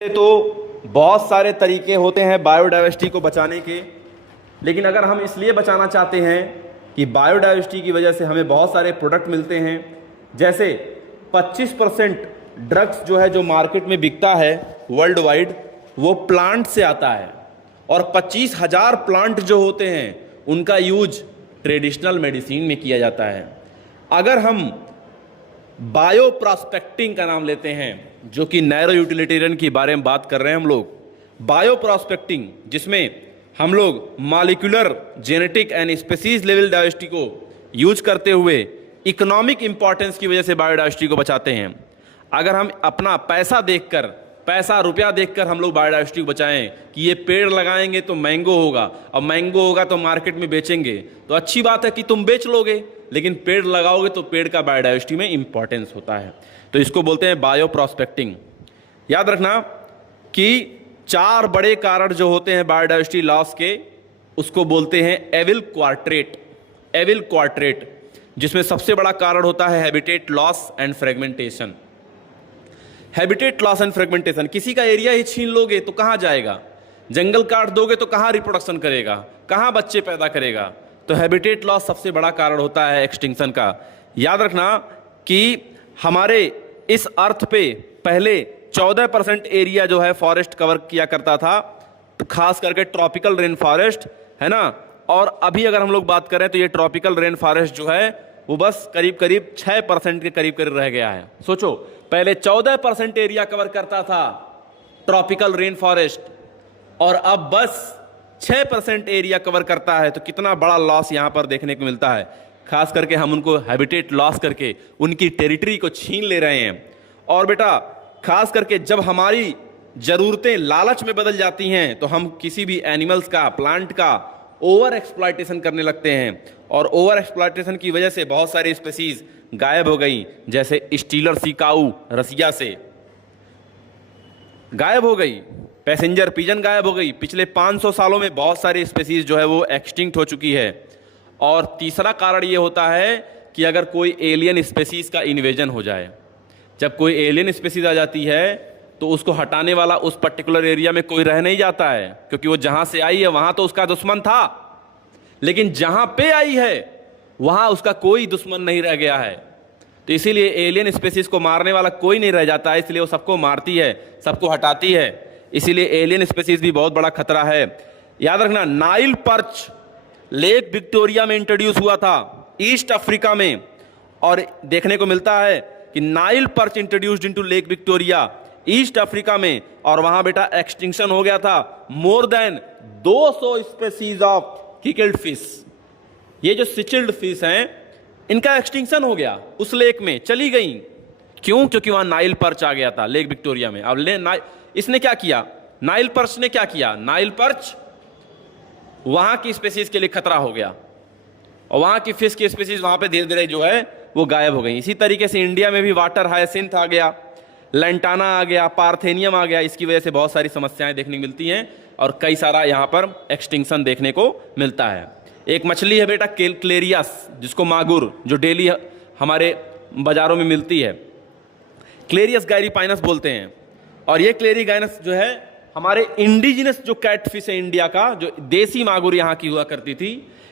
तो बहुत सारे तरीके होते हैं बायोडाइवर्सिटी को बचाने के, लेकिन अगर हम इसलिए बचाना चाहते हैं कि बायोडाइवर्सिटी की वजह से हमें बहुत सारे प्रोडक्ट मिलते हैं, जैसे 25% ड्रग्स जो है जो मार्केट में बिकता है वर्ल्ड वाइड वो प्लांट से आता है, और 25,000 प्लांट जो होते हैं उनका यूज ट्रेडिशनल मेडिसिन में किया जाता है। अगर हम बायो प्रॉस्पेक्टिंग का नाम लेते हैं, जो कि नैरो यूटिलिटेरियन के बारे में बात कर रहे हैं हम लोग, बायो प्रॉस्पेक्टिंग जिसमें हम लोग molecular genetic and species level diversity को यूज करते हुए इकोनॉमिक इंपॉर्टेंस की वजह से बायोडाइवर्सिटी को बचाते हैं। अगर हम अपना पैसा रुपया देखकर हम लोग बायोडाइवर्सिटी को बचाएं कि ये पेड़ लगाएंगे तो मैंगो होगा, और मैंगो होगा तो मार्केट में बेचेंगे, तो अच्छी बात है कि तुम बेच लोगे, लेकिन पेड़ लगाओगे तो पेड़ का बायोडाइवर्सिटी में इंपॉर्टेंस होता है। तो इसको बोलते हैं बायो प्रॉस्पेक्टिंग। याद रखना कि 4 बड़े कारण जो होते हैं बायोडाइवर्सिटी लॉस के, उसको बोलते हैं एविल क्वार्ट्रेट, जिसमें सबसे बड़ा कारण होता है habitat loss and fragmentation. Habitat loss and fragmentation, किसी का एरिया ही छीन लोगे तो कहां जाएगा, जंगल काट दोगे तो कहां रिप्रोडक्शन करेगा, कहां बच्चे पैदा करेगा। तो हैबिटेट लॉस सबसे बड़ा कारण होता है एक्सटिंक्शन का। याद रखना कि हमारे इस अर्थ पे पहले 14% एरिया जो है फॉरेस्ट कवर किया करता था, खास करके ट्रॉपिकल रेन फॉरेस्ट, है ना। और अभी अगर हम लोग बात करें तो ये ट्रॉपिकल रेन फॉरेस्ट जो है वो बस करीब 6% के करीब रह गया है। सोचो, पहले 14% एरिया कवर करता था ट्रॉपिकल रेन फॉरेस्ट, और अब बस 6% एरिया कवर करता है। तो कितना बड़ा लॉस यहां पर देखने को मिलता है। खास करके हम उनको हैबिटेट लॉस करके उनकी टेरिटरी को छीन ले रहे हैं। और बेटा, खास करके जब हमारी जरूरतें लालच में बदल जाती हैं तो हम किसी भी एनिमल्स का, प्लांट का ओवर एक्सप्लॉयटेशन करने लगते हैं, और ओवर एक्सप्लॉयटेशन की वजह से बहुत सारी स्पीसीज गायब हो गई, जैसे स्टीलर सी काऊ रसिया से गायब हो गई, पैसेंजर पिजन गायब हो गई। पिछले 500 सालों में बहुत सारी स्पीसीज जो है वो एक्सटिंक्ट हो चुकी है। और तीसरा कारण ये होता है कि अगर कोई एलियन स्पीसीज का इन्वेजन हो जाए, जब कोई एलियन स्पीसीज आ जाती है तो उसको हटाने वाला उस पर्टिकुलर एरिया में कोई रह नहीं जाता है, क्योंकि वो जहां से आई है वहां तो उसका दुश्मन था, लेकिन जहां पे आई है वहां उसका कोई दुश्मन नहीं रह गया है। तो इसीलिए एलियन स्पीसीज को मारने वाला कोई नहीं रह जाता है, इसलिए वो सबको मारती है, सबको हटाती है। इसीलिए एलियन स्पीसीज भी बहुत बड़ा खतरा है। याद रखना, नाइल पर्च लेक विक्टोरिया में इंट्रोड्यूस हुआ था, ईस्ट अफ्रीका में, और देखने को मिलता है कि Nile perch introduced into lake Victoria east Africa में, और वहां बेटा एक्सटिंक्शन हो गया था more than 200 species of killed fish. ये जो सिचिल्ड फिश हैं इनका एक्सटिंक्शन हो गया, उस लेक में चली गई। क्यों? क्योंकि वहां नाइल पर्च आ गया था लेक विक्टोरिया में। अब इसने क्या किया, नाइल पर्च ने क्या किया, नाइल पर्च वहां की स्पीसीज के लिए खतरा हो गया, और वहां की फिश की स्पीसीज वहां पे धीरे धीरे जो है वो गायब हो गई। इसी तरीके से इंडिया में भी वाटर हायसिंथ आ गया, लैंटाना आ गया, पार्थेनियम आ गया। इसकी वजह से बहुत सारी समस्याएं देखने को मिलती हैं, और कई सारा यहां पर एक्सटिंक्शन देखने को मिलता है। एक मछली है बेटा क्लेरियस, जिसको मागुर, जो डेली हमारे बाजारों में मिलती है, क्लेरियस गैरीपाइनस बोलते हैं। और ये क्लेरीगाइनस जो है हमारे इंडिजिनस जो कैटफिश है इंडिया का, जो देसी मागुर यहाँ की हुआ करती थी,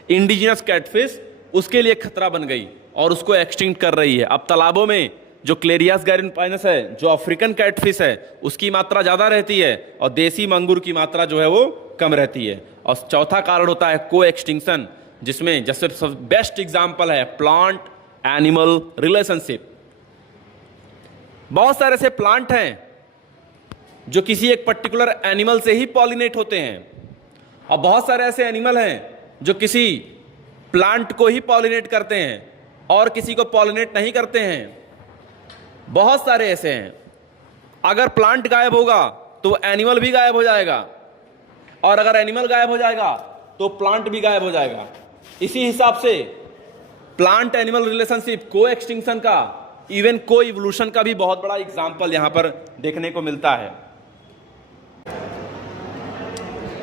इंडिजिनस कैटफिश, उसके लिए खतरा बन गई और उसको एक्सटिंक्ट कर रही है। अब तालाबों में जो क्लेरियस गैरीपाइनस है, जो अफ्रीकन कैटफिश है, उसकी मात्रा ज़्यादा रहती है, और देसी मांगुर की मात्रा जो है वो कम रहती है। और चौथा कारण होता है को एक्सटिंक्शन, जिसमें जैसे बेस्ट एग्जाम्पल है प्लांट एनिमल रिलेशनशिप। बहुत सारे ऐसे प्लांट हैं जो किसी एक पर्टिकुलर एनिमल से ही पॉलिनेट होते हैं, और बहुत सारे ऐसे एनिमल हैं जो किसी प्लांट को ही पॉलिनेट करते हैं और किसी को पॉलिनेट नहीं करते हैं। बहुत सारे ऐसे हैं। अगर प्लांट गायब होगा तो एनिमल भी गायब हो जाएगा, और अगर एनिमल गायब हो जाएगा तो प्लांट भी गायब हो जाएगा। इसी हिसाब से प्लांट एनिमल रिलेशनशिप, को एक्सटिंक्शन का, इवन को इवोल्यूशन का भी बहुत बड़ा एग्जाम्पल यहां पर देखने को मिलता है।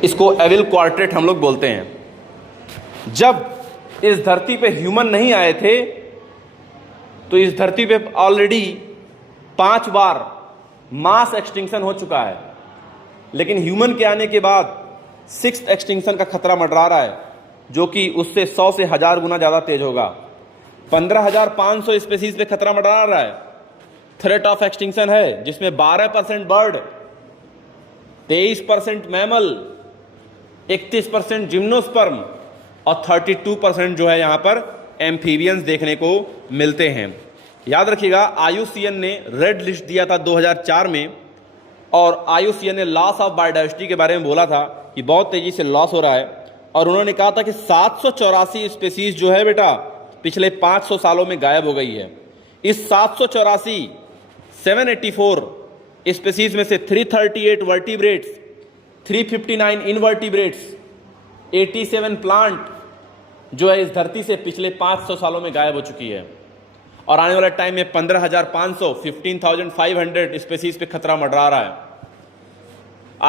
इसको एविल क्वार्ट्रेट हम लोग बोलते हैं। जब इस धरती पे ह्यूमन नहीं आए थे तो इस धरती पे ऑलरेडी 5 बार मास एक्सटिंक्शन हो चुका है। लेकिन ह्यूमन के आने के बाद 6th एक्सटिंक्शन का खतरा मंडरा रहा है, जो कि उससे 100 से 1000 गुना ज़्यादा तेज होगा। 15,500 स्पेसीज पे खतरा मंडरा रहा है। थ्रेट ऑफ एक्सटिंक्शन है, जिसमें 12% बर्ड, 23% मैमल, 31% जिम्नोस्पर्म और 32% जो है यहां पर एम्फीबियंस देखने को मिलते हैं। याद रखिएगा, IUCN ने रेड लिस्ट दिया था 2004 में, और IUCN ने लॉस ऑफ बायोडाइवर्सिटी के बारे में बोला था कि बहुत तेजी से लॉस हो रहा है, और उन्होंने कहा था कि 784 स्पेसीज जो है बेटा पिछले 500 सालों में गायब हो गई है। इस 784 स्पेसीज में से 338 वर्टिब्रेट्स, 359 इनवर्टिब्रेट्स, 87 प्लांट जो है इस धरती से पिछले 500 सालों में गायब हो चुकी है, और आने वाले टाइम में 15,500 15,500 स्पेसीज पे खतरा मंडरा रहा है।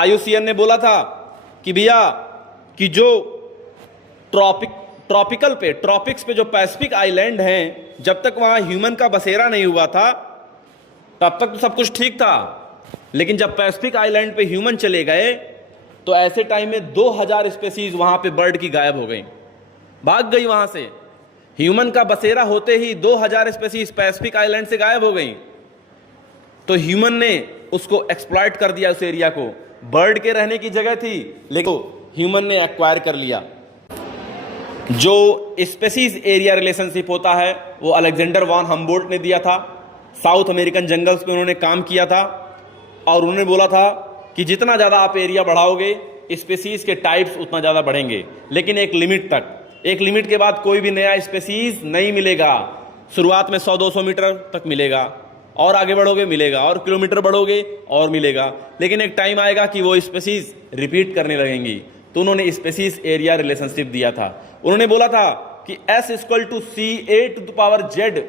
IUCN ने बोला था कि भैया कि जो ट्रॉपिक्स पे जो पैसिफिक आइलैंड हैं, जब तक वहां ह्यूमन का बसेरा नहीं हुआ था तब तक तो सब कुछ ठीक था, लेकिन जब पैसिफिक आइलैंड पे ह्यूमन चले गए तो ऐसे टाइम में 2000 स्पेसीज वहां पे बर्ड की गायब हो गई, भाग गई वहां से। ह्यूमन का बसेरा होते ही 2000 स्पेसीज पैसिफिक आइलैंड से गायब हो गई। तो ह्यूमन ने उसको एक्सप्लॉइट कर दिया, उस एरिया को। बर्ड के रहने की जगह थी, लेकिन ह्यूमन ने एक्वायर कर लिया। जो स्पेसीज एरिया रिलेशनशिप होता है वो अलेक्जेंडर वॉन हम्बोल्ट ने दिया था। साउथ अमेरिकन जंगल्स पे उन्होंने काम किया था, और उन्होंने बोला था कि जितना ज़्यादा आप एरिया बढ़ाओगे स्पेसीज के टाइप्स उतना ज़्यादा बढ़ेंगे, लेकिन एक लिमिट तक। एक लिमिट के बाद कोई भी नया स्पेसीज नहीं मिलेगा। शुरुआत में 100-200 मीटर तक मिलेगा, और आगे बढ़ोगे मिलेगा, और किलोमीटर बढ़ोगे और मिलेगा, लेकिन एक टाइम आएगा कि वो स्पेसीज रिपीट करने लगेंगी। तो उन्होंने स्पेसीज एरिया रिलेशनशिप दिया था। उन्होंने बोला था कि S = CA⁻Z,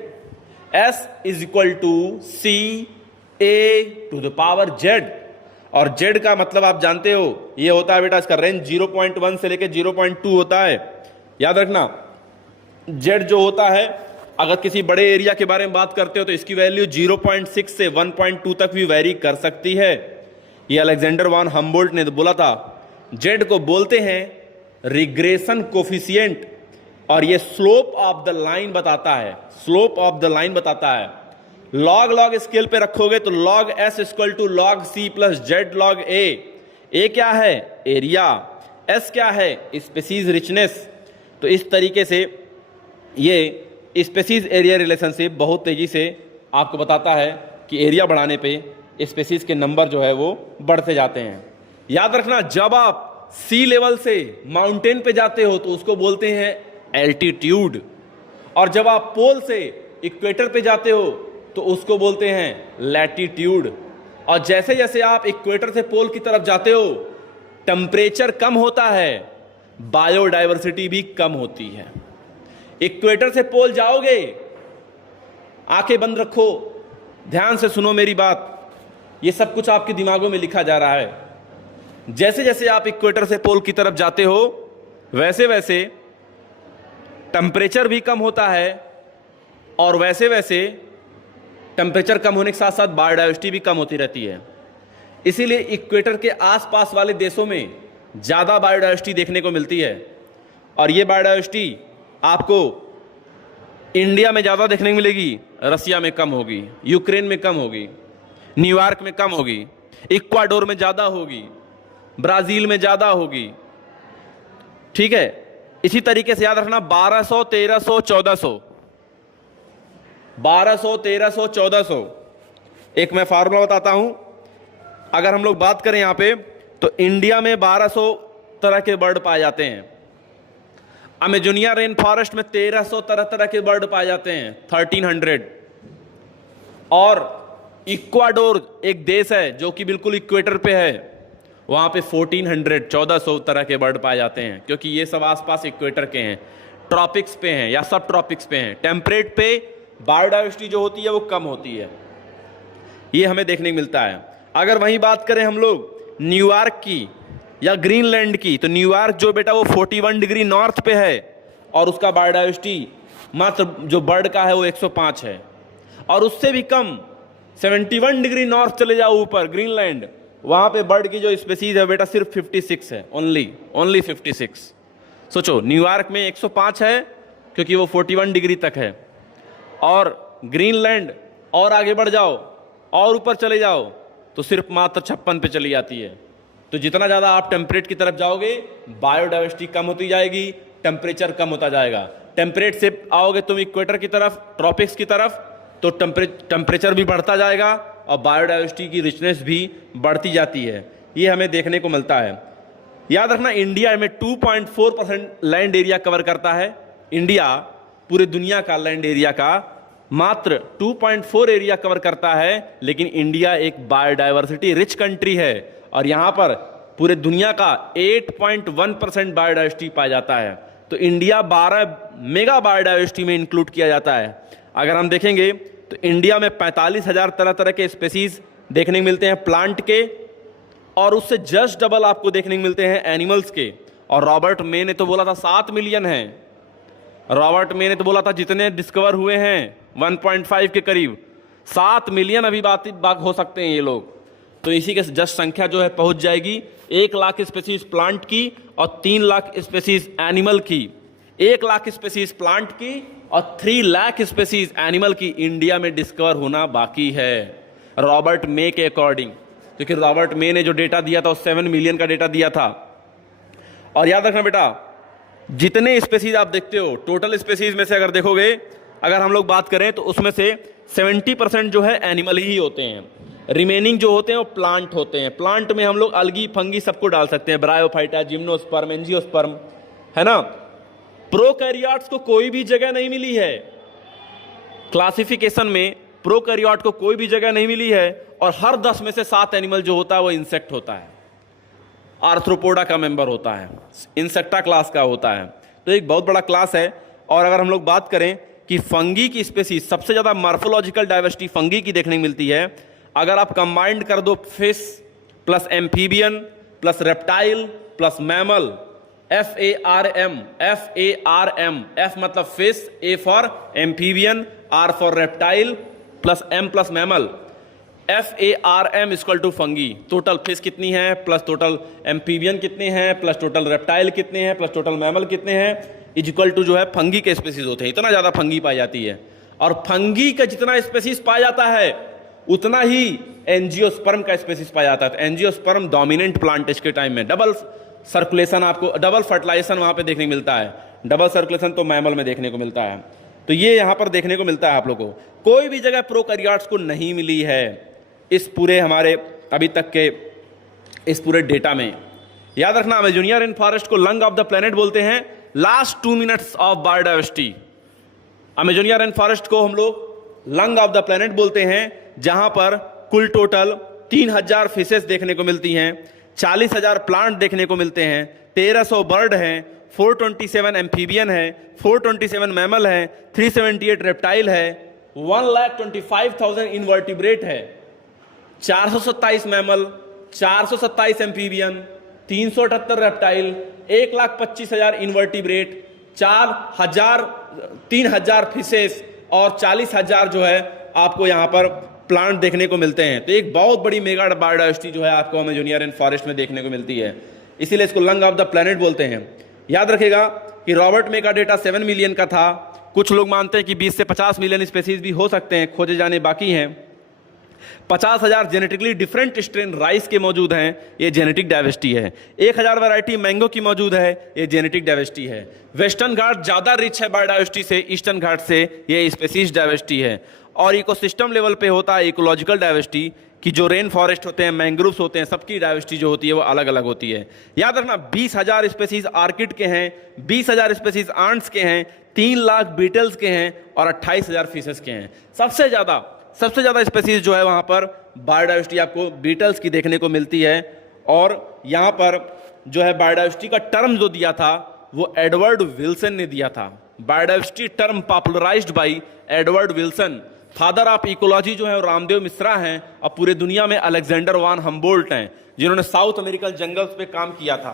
S = CA⁻Z, और Z का मतलब आप जानते हो, ये होता है बेटा, इसका रेंज 0.1 से लेकर 0.2 होता है। याद रखना, Z जो होता है, अगर किसी बड़े एरिया के बारे में बात करते हो तो इसकी वैल्यू 0.6 से 1.2 तक भी वेरी कर सकती है। ये अलेक्जेंडर वॉन हम्बोल्ट ने बोला था। Z को बोलते हैं रिग्रेशन कोफिशिएंट, और ये स्लोप ऑफ द लाइन बताता है। स्लोप ऑफ द लाइन बताता है। लॉग स्केल पे रखोगे तो log S = log C + Z log A। A क्या है? एरिया। S क्या है? Species richness. तो इस तरीके से ये स्पेसीज एरिया रिलेशनशिप बहुत तेजी से आपको बताता है कि एरिया बढ़ाने पे स्पेसीज के नंबर जो है वो बढ़ते जाते हैं। याद रखना, जब आप सी लेवल से माउंटेन पे जाते हो तो उसको बोलते हैं एल्टीट्यूड, और जब आप पोल से इक्वेटर पे जाते हो तो उसको बोलते हैं लैटिट्यूड। और जैसे जैसे आप इक्वेटर से पोल की तरफ जाते हो टेम्परेचर कम होता है, बायोडाइवर्सिटी भी कम होती है। इक्वेटर से पोल जाओगे, आंखें बंद रखो, ध्यान से सुनो मेरी बात, ये सब कुछ आपके दिमागों में लिखा जा रहा है। जैसे जैसे आप इक्वेटर से पोल की तरफ जाते हो वैसे वैसे टेम्परेचर भी कम होता है, और वैसे वैसे टेम्परेचर कम होने के साथ साथ बायोडाइवर्सिटी भी कम होती रहती है। इसीलिए इक्वेटर के आसपास वाले देशों में ज़्यादा बायोडाइवर्सिटी देखने को मिलती है, और ये बायोडाइवर्सिटी आपको इंडिया में ज़्यादा देखने को मिलेगी, रसिया में कम होगी, यूक्रेन में कम होगी, न्यूयॉर्क में कम होगी, इक्वाडोर में ज़्यादा होगी, ब्राज़ील में ज़्यादा होगी। ठीक है, इसी तरीके से याद रखना 1200, 1300, 1400, 1200, 1300, 1400। एक मैं फार्मूला बताता हूं। अगर हम लोग बात करें यहां पे तो इंडिया में 1200 तरह के बर्ड पाए जाते हैं। अमेजोनिया रेन फॉरेस्ट में 1300 तरह तरह के बर्ड पाए जाते हैं, 1300। और इक्वाडोर एक देश है जो कि बिल्कुल इक्वेटर पे है, वहां पे 1400 तरह के बर्ड पाए जाते हैं, क्योंकि ये सब आसपास इक्वेटर के हैं, ट्रॉपिक्स पे हैं या सब ट्रॉपिक्स पे हैं। टेम्परेट पे बायोडाइवर्सिटी जो होती है वो कम होती है, ये हमें देखने को मिलता है। अगर वहीं बात करें हम लोग न्यूयॉर्क की या ग्रीनलैंड की, तो न्यूयॉर्क जो बेटा वो 41 डिग्री नॉर्थ पे है, और उसका बायोडाइवर्सिटी मात्र जो बर्ड का है वो 105 है। और उससे भी कम 71 डिग्री नॉर्थ चले जाओ ऊपर ग्रीनलैंड, वहां पे बर्ड की जो स्पेसीज है बेटा सिर्फ 56 है, ओनली 56। सोचो, न्यूयॉर्क में 105 है क्योंकि वो 41 डिग्री तक है, और ग्रीनलैंड और आगे बढ़ जाओ और ऊपर चले जाओ तो सिर्फ मात्र 56 पे चली जाती है। तो जितना ज़्यादा आप टेम्परेट की तरफ जाओगे बायोडाइवर्सिटी कम होती जाएगी, टेम्परेचर कम होता जाएगा। टेम्परेट से आओगे तुम इक्वेटर की तरफ, ट्रॉपिक्स की तरफ, तो टेम्परेचर भी बढ़ता जाएगा और बायोडाइवर्सिटी की रिचनेस भी बढ़ती जाती है। ये हमें देखने को मिलता है। याद रखना, इंडिया में 2.4% लैंड एरिया कवर करता है। इंडिया पूरे दुनिया का लैंड एरिया का मात्र 2.4 एरिया कवर करता है, लेकिन इंडिया एक बायोडाइवर्सिटी रिच कंट्री है और यहां पर पूरे दुनिया का 8.1% बायोडाइवर्सिटी पाया जाता है। तो इंडिया 12 मेगा बायोडाइवर्सिटी में इंक्लूड किया जाता है। अगर हम देखेंगे तो इंडिया में 45,000 तरह तरह के स्पेसीज देखने को मिलते हैं प्लांट के, और उससे जस्ट डबल आपको देखने को मिलते हैं एनिमल्स के। और रॉबर्ट मे ने तो बोला था 7 मिलियन है। रॉबर्ट मे ने तो बोला था जितने डिस्कवर हुए हैं 1.5 के करीब, 7 मिलियन अभी बात हो सकते हैं ये लोग। तो इसी के जस्ट संख्या जो है पहुंच जाएगी 1 लाख स्पेसीज प्लांट की और 3 लाख स्पेसीज एनिमल की। 1 लाख स्पेसीज प्लांट की और 3 लाख स्पेसीज एनिमल की इंडिया में डिस्कवर होना बाकी है रॉबर्ट मे के अकॉर्डिंग, क्योंकि रॉबर्ट मे ने जो डेटा दिया था वो 7 मिलियन का डेटा दिया था। और याद रखना बेटा, जितने स्पेसीज आप देखते हो टोटल स्पेसीज में से अगर देखोगे, अगर हम लोग बात करें तो उसमें से 70% जो है एनिमल ही होते हैं, रिमेनिंग जो होते हैं वो प्लांट होते हैं। प्लांट में हम लोग अलगी फंगी सबको डाल सकते हैं, ब्रायोफाइटा, जिम्नोस्पर्म, एंजियोस्पर्म, है ना। प्रोकैरियोट्स को कोई भी जगह नहीं मिली है क्लासिफिकेशन में, प्रोकैरियोट को कोई भी जगह नहीं मिली है, और हर 10 में से 7 एनिमल जो होता है वो इंसेक्ट होता है, आर्थ्रोपोडा का मेंबर होता है, इंसेक्टा क्लास का होता है। तो एक बहुत बड़ा क्लास है। और अगर हम लोग बात करें कि फंगी की स्पेसीज, सबसे ज़्यादा मार्फोलॉजिकल डाइवर्सिटी फंगी की देखने को मिलती है। अगर आप कंबाइंड कर दो fish plus amphibian plus reptile plus mammal, FARM, F मतलब fish, A for amphibian, R for reptile plus M plus mammal, FARM equal to fungi. Total fish कितनी है प्लस टोटल एम्फीबियन कितने हैं प्लस टोटल रेप्टाइल कितने हैं plus total mammal कितने हैं, equal to जो है फंगी के स्पेसीज होते हैं। इतना ज़्यादा फंगी पाई जाती है, और फंगी का जितना स्पेसीज पाया जाता है उतना ही एंजियोस्पर्म का स्पेसीज पाया जाता है। एंजियोस्पर्म डोमिनेंट प्लांट के टाइम में डबल सर्कुलेशन, आपको डबल फर्टिलाइजेशन वहाँ पे देखने को मिलता है। डबल सर्कुलेशन तो मैमल में देखने को मिलता है। तो ये यहाँ पर देखने को मिलता है आप लोगों को। कोई भी जगह प्रोकैरियोट्स को नहीं मिली है इस पूरे हमारे अभी तक के इस पूरे डेटा में। याद रखना, अमेजोनिया रेन फॉरेस्ट को लंग ऑफ द प्लेनेट बोलते हैं। Last 2 minutes of biodiversity, Amazonia rain forest को हम लोग लंग ऑफ द प्लेनेट बोलते हैं, जहां पर कुल टोटल 3000 फिशेस देखने को मिलती हैं, 40,000 प्लांट देखने को मिलते हैं, 1300 बर्ड हैं, 427 एम्फीबियन है, 427 मैमल है, 378 रेप्टाइल है, 1,25,000 इनवर्टिब्रेट है, 427 mammal, 427 amphibian, 378 reptile, 1,25,000 invertebrate, 3,000 fishes और 40,000 जो है आपको यहाँ पर प्लांट देखने को मिलते हैं। तो एक बहुत बड़ी मेगा बायोडाइवर्सिटी जो है आपको अमेजोनिया रेन फॉरेस्ट में देखने को मिलती है, इसीलिए इसको लंग ऑफ द प्लेनेट बोलते हैं। याद रखेगा कि रॉबर्ट मे का डेटा 7 मिलियन का था। कुछ लोग मानते हैं कि 20 से 50 मिलियन स्पेसीज भी हो सकते हैं, खोजे जाने बाकी हैं। 50,000 जेनेटिकली डिफरेंट स्ट्रेन राइस के मौजूद हैं, ये जेनेटिक डाइवर्सिटी है। 1,000 वैरायटी मैंगो की मौजूद है, ये जेनेटिक डाइवर्सिटी है। वेस्टर्न घाट ज़्यादा रिच है बायोडाइवर्सिटी से, ईस्टर्न घाट से ये स्पेसीज डाइवर्सिटी है। और इकोसिस्टम लेवल पे होता है इकोलॉजिकल डाइवर्सिटी, कि जो रेन फॉरेस्ट होते हैं, मैंग्रोव्स होते हैं, सबकी डाइवर्सिटी जो होती है वो अलग अलग होती है। याद रखना, 20,000 स्पेसीज आर्किड के हैं, 20,000 स्पेसीज आंट्स के हैं, 3 लाख बीटल्स के हैं और 28,000 फिशेस के हैं। सबसे ज़्यादा स्पेसीज जो है वहाँ पर बायोडाइवर्सिटी आपको बीटल्स की देखने को मिलती है। और यहाँ पर जो है बायोडाइवर्सिटी का टर्म जो दिया था वो एडवर्ड विल्सन ने दिया था। Biodiversity term popularised bye Edward Wilson. Father of ecology जो है रामदेव मिश्रा हैं, और पूरे दुनिया में अलेक्जेंडर वान हम्बोल्ट हैं, जिन्होंने साउथ अमेरिकन जंगल्स पे काम किया था।